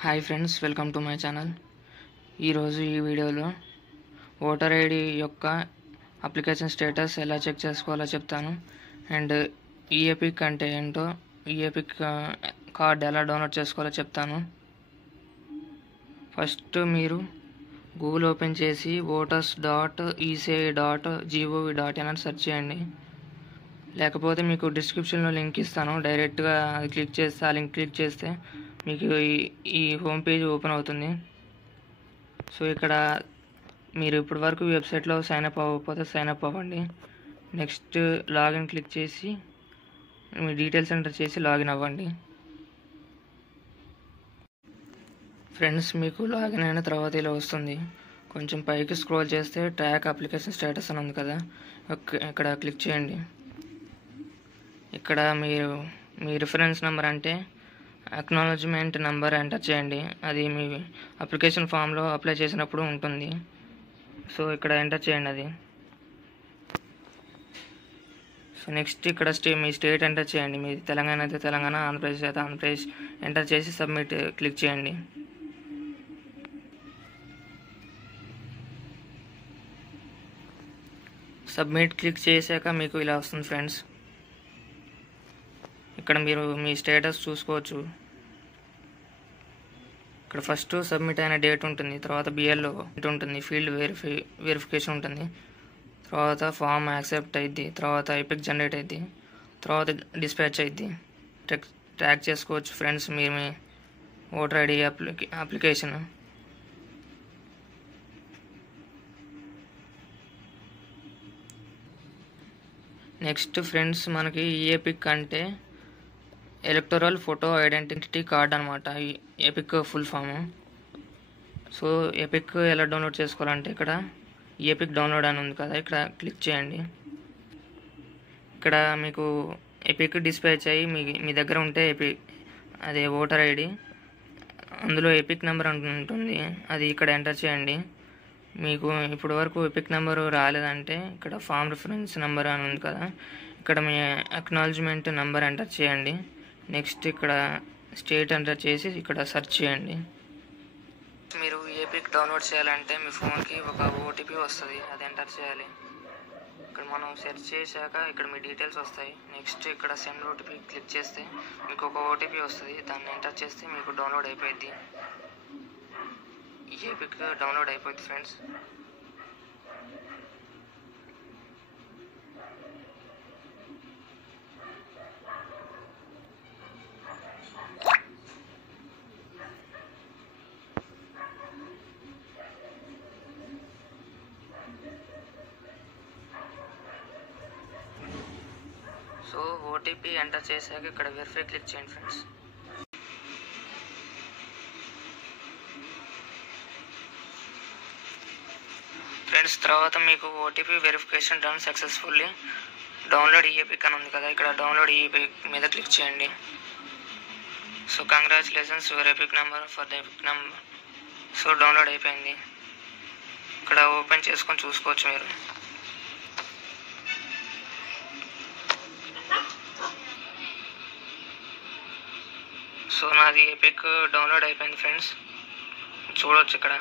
Hi friends, welcome to my channel. ఈరోజు ఈ వీడియోలో ఓటర్ ఐడి యొక్క అప్లికేషన్ స్టేటస్ ఎలా చెక్ చేసుకోవాలో చెప్తాను. అండ్ ఈఎపిక్ అంటే ఏంటో, ఈఎపిక్ కార్డ్ ఎలా డౌన్లోడ్ చేసుకోవాలో చెప్తాను. ఫస్ట్ మీరు గూగుల్ ఓపెన్ చేసి voters.eci.gov.in అని సెర్చ్ చేయండి. లేకపోతే మీకు డిస్క్రిప్షన్లో లింక్ ఇస్తాను, డైరెక్ట్గా అది క్లిక్ చేస్తే, ఆ లింక్ క్లిక్ చేస్తే మీకు ఈ హోమ్ పేజ్ ఓపెన్ అవుతుంది. సో ఇక్కడ మీరు ఇప్పటి వరకు వెబ్సైట్లో సైన్అప్ అవ్వకపోతే సైన్అప్ అవ్వండి. నెక్స్ట్ లాగిన్ క్లిక్ చేసి మీ డీటెయిల్స్ ఎంటర్ చేసి లాగిన్ అవ్వండి. ఫ్రెండ్స్, మీకు లాగిన్ అయిన తర్వాత ఇలా వస్తుంది. కొంచెం పైకి స్క్రోల్ చేస్తే ట్రాక్ అప్లికేషన్ స్టేటస్ అని ఉంది కదా, ఇక్కడ క్లిక్ చేయండి. ఇక్కడ మీ రిఫరెన్స్ నెంబర్ అంటే అక్నాలెడ్జ్మెంట్ నెంబర్ ఎంటర్ చేయండి. అది మీ అప్లికేషన్ ఫామ్లో అప్లై చేసినప్పుడు ఉంటుంది. సో ఇక్కడ ఎంటర్ చేయండి అది. సో నెక్స్ట్ ఇక్కడ మీ స్టేట్ ఎంటర్ చేయండి. మీది తెలంగాణ అయితే తెలంగాణ, ఆంధ్రప్రదేశ్ అయితే ఆంధ్రప్రదేశ్ ఎంటర్ చేసి సబ్మిట్ క్లిక్ చేయండి. సబ్మిట్ క్లిక్ చేశాక మీకు ఇలా వస్తుంది ఫ్రెండ్స్. ఇక్కడ మీరు మీ స్టేటస్ చూసుకోవచ్చు. ఇక్కడ ఫస్ట్ సబ్మిట్ అయిన డేట్ ఉంటుంది, తర్వాత బిఎల్ఓ ఉంటుంది, ఫీల్డ్ వెరిఫికేషన్ ఉంటుంది, తర్వాత ఫామ్ యాక్సెప్ట్ అయింది, తర్వాత ఎపిక్ జనరేట్ అయింది, తర్వాత డిస్పాచ్ అయింది. ట్రాక్ చేసుకోవచ్చు ఫ్రెండ్స్ మీరు మీ voter ID application. Next friends, మనకి ఈఎపిక్ అంటే ఎలక్టోరల్ ఫోటో ఐడెంటిటీ కార్డ్ అనమాట, ఈ EPIC full form. So EPIC ఎలా డౌన్లోడ్ చేసుకోవాలంటే ఇక్కడ ఎపిక్ డౌన్లోడ్ అని ఉంది కదా, ఇక్కడ క్లిక్ చేయండి. ఇక్కడ మీకు ఎపిక్ డిస్పాచ్ అయ్యి మీ దగ్గర ఉంటే అదే ఓటర్ ఐడి, అందులో ఎపిక్ నెంబర్ ఉంటుంది, అది ఇక్కడ ఎంటర్ చేయండి. మీకు ఇప్పటి వరకు ఎపిక్ నెంబరు రాలేదంటే ఇక్కడ ఫామ్ రిఫరెన్స్ నెంబర్ అని ఉంది కదా, ఇక్కడ మీ అక్నాలెడ్జ్మెంట్ నెంబర్ ఎంటర్ చేయండి. నెక్స్ట్ ఇక్కడ స్టేట్ ఎంటర్ చేసి ఇక్కడ సెర్చ్ చేయండి. మీరు ఏపిక్ డౌన్లోడ్ చేయాలంటే మీ ఫోన్కి ఒక ఓటీపీ వస్తుంది, అది ఎంటర్ చేయాలి. ఇక్కడ మనం సెర్చ్ చేశాక ఇక్కడ మీ డీటెయిల్స్ వస్తాయి. నెక్స్ట్ ఇక్కడ సెండ్ ఓటీపీ క్లిక్ చేస్తే మీకు ఒక ఓటీపీ వస్తుంది, దాన్ని ఎంటర్ చేస్తే మీకు డౌన్లోడ్ అయిపోయింది. ఏపిక్ డౌన్లోడ్ అయిపోయింది ఫ్రెండ్స్. సో ఓటీపీ ఎంటర్ చేశాక ఇక్కడ వెరిఫై క్లిక్ చేయండి ఫ్రెండ్స్. తర్వాత మీకు OTP verification done successfully. Download e EPIC అని ఉంది కదా, ఇక్కడ డౌన్లోడ్ ఈఎపిక్ మీద క్లిక్ చేయండి. So congratulations your EPIC number for the EPIC number. So download అయిపోయింది. ఇక్కడ ఓపెన్ చేసుకొని చూసుకోవచ్చు మీరు. సో నాది ఎపిక్ డౌన్లోడ్ అయిపోయింది ఫ్రెండ్స్, చూడవచ్చు. ఇక్కడ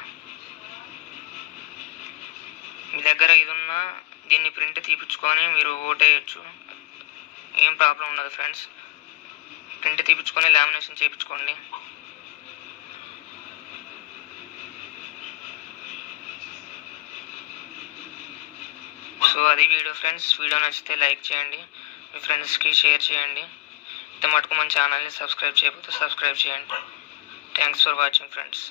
మీ దగ్గర ఇది ఉన్నా దీన్ని ప్రింట్ తీపించుకొని మీరు ఓట్ వేయచ్చు, ఏం ప్రాబ్లం ఉండదు ఫ్రెండ్స్. ప్రింట్ తీపించుకొని లామినేషన్ చేయించుకోండి. సో అది వీడియో ఫ్రెండ్స్. వీడియో నచ్చితే లైక్ చేయండి, మీ ఫ్రెండ్స్కి షేర్ చేయండి. ఇంత మటుకు మన ఛానల్ని సబ్స్క్రైబ్ చేయకపోతే సబ్స్క్రైబ్ చేయండి. Thanks for watching friends.